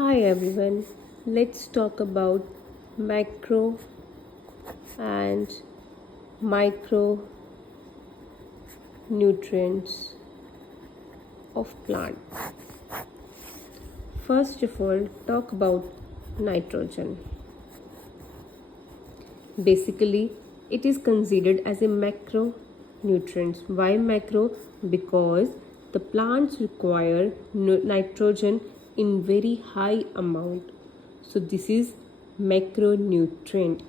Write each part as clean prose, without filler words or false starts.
Hi everyone, let's talk about macro and micronutrients of plant. First of all, talk about nitrogen. Basically, it is considered as a macronutrient. Why macro? Because the plants require nitrogen in very high amount. So this is macronutrient.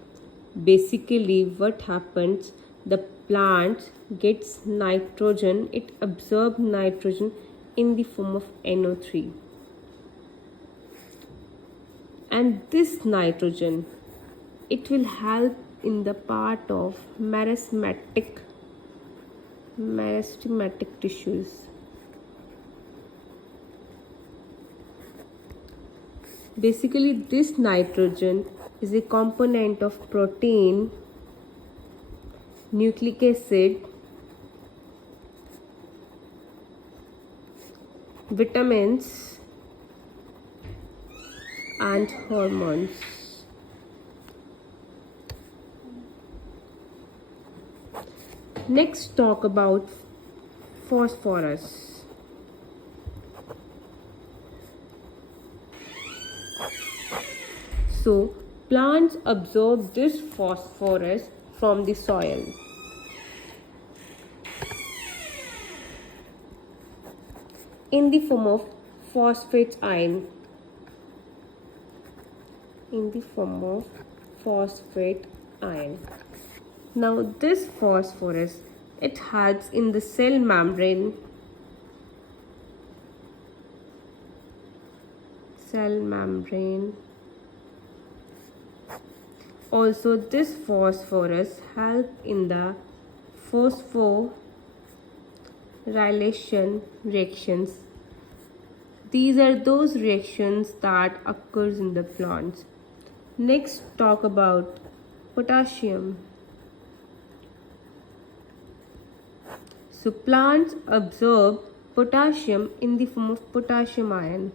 Basically what happens, the plant gets nitrogen, it absorbs nitrogen in the form of NO3, and this nitrogen, it will help in the part of meristematic tissues. Basically this nitrogen is a component of protein, nucleic acid, vitamins and hormones. Next, talk about phosphorus. So plants absorb this phosphorus from the soil. In the form of phosphate ion. Now this phosphorus, it helps in the cell membrane. Also this phosphorus helps in the phosphorylation reactions. These are those reactions that occurs in the plants. Next, talk about potassium. So plants absorb potassium in the form of potassium ion.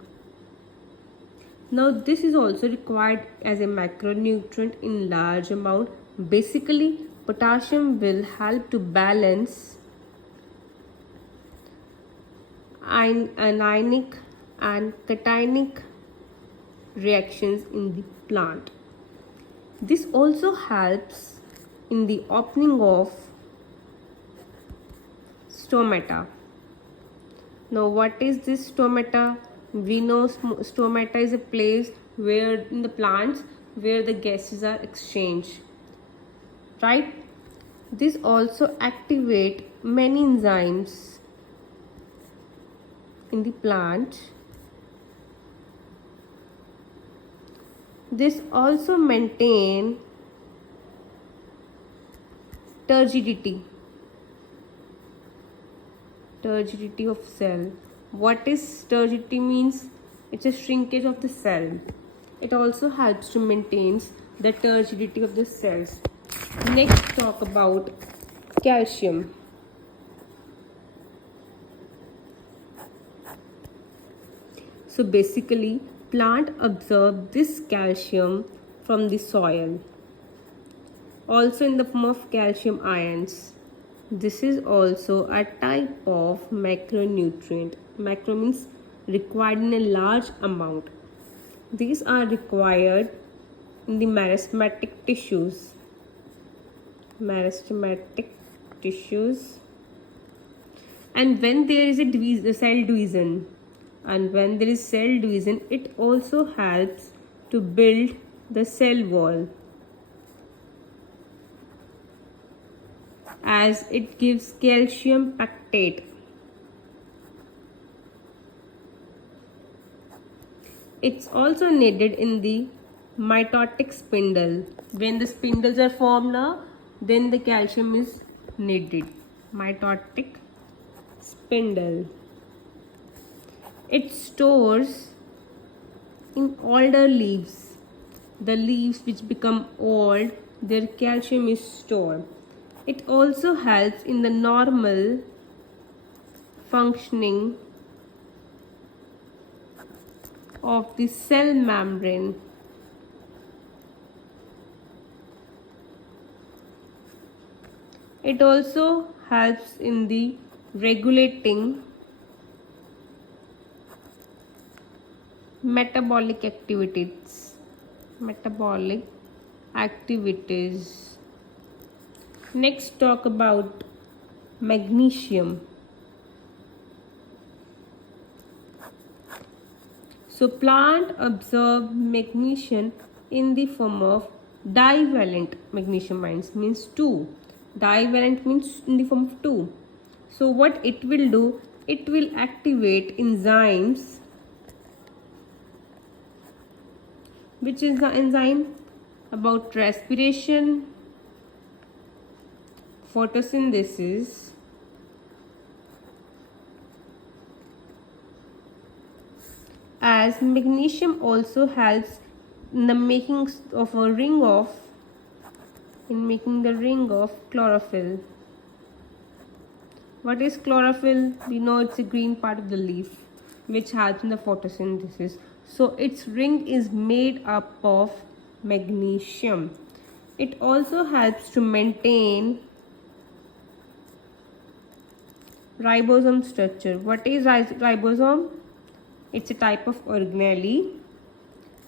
Now this is also required as a macronutrient in large amount. Basically potassium will help to balance anionic and cationic reactions in the plant. This also helps in the opening of stomata. Now what is this stomata? We know stomata is a place where in the plants where the gases are exchanged, right? This also activate many enzymes in the plant. This also maintain turgidity of cell. What is turgidity means? It's a shrinkage of the cell. It also helps to maintain the turgidity of the cells. Next, talk about calcium. So basically plant absorb this calcium from the soil, also in the form of calcium ions. This is also a type of macronutrient. Macro means required in a large amount. These are required in the meristematic tissues. And when there is a cell division, it also helps to build the cell wall, as it gives calcium pactate. It's also needed in the mitotic spindle. When the spindles are formed now, then the calcium is needed. Mitotic spindle. It stores in older leaves. The leaves which become old, their calcium is stored. It also helps in the normal functioning of the cell membrane. It also helps in the regulating metabolic activities. Next, talk about magnesium. So plant absorb magnesium in the form of divalent magnesium ions, means 2. Divalent means in the form of 2. So what it will do, it will activate enzymes. Which is the enzyme? About respiration, photosynthesis, as magnesium also helps in the making of a ring of chlorophyll. What is chlorophyll? We know it's a green part of the leaf which helps in the photosynthesis. So its ring is made up of magnesium. It also helps to maintain ribosome structure. What is ribosome? It's a type of organelle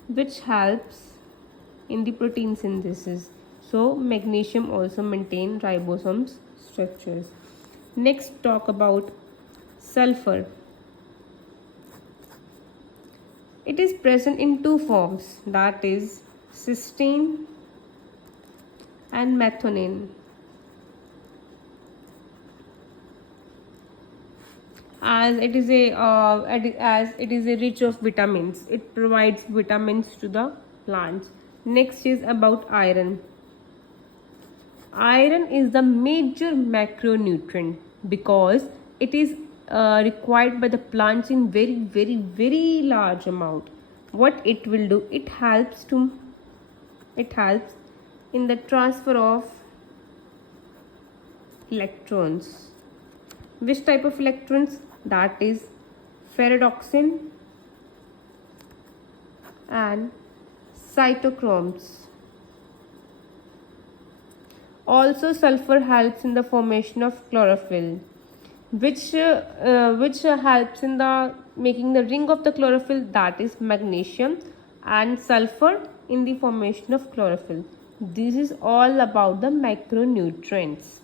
which helps in the protein synthesis. So magnesium also maintains ribosomes structures. Next, talk about sulfur. It is present in 2 forms, that is cysteine and methionine. As it is a rich of vitamins, it provides vitamins to the plants. Next is about iron. Iron is the major macronutrient because it is required by the plants in very large amount. What it will do, it helps in the transfer of electrons. Which type of electrons? That is ferredoxin and cytochromes. Also sulfur helps in the formation of chlorophyll, which helps in the making the ring of the chlorophyll, that is magnesium, and sulfur in the formation of chlorophyll. This is all about the macronutrients.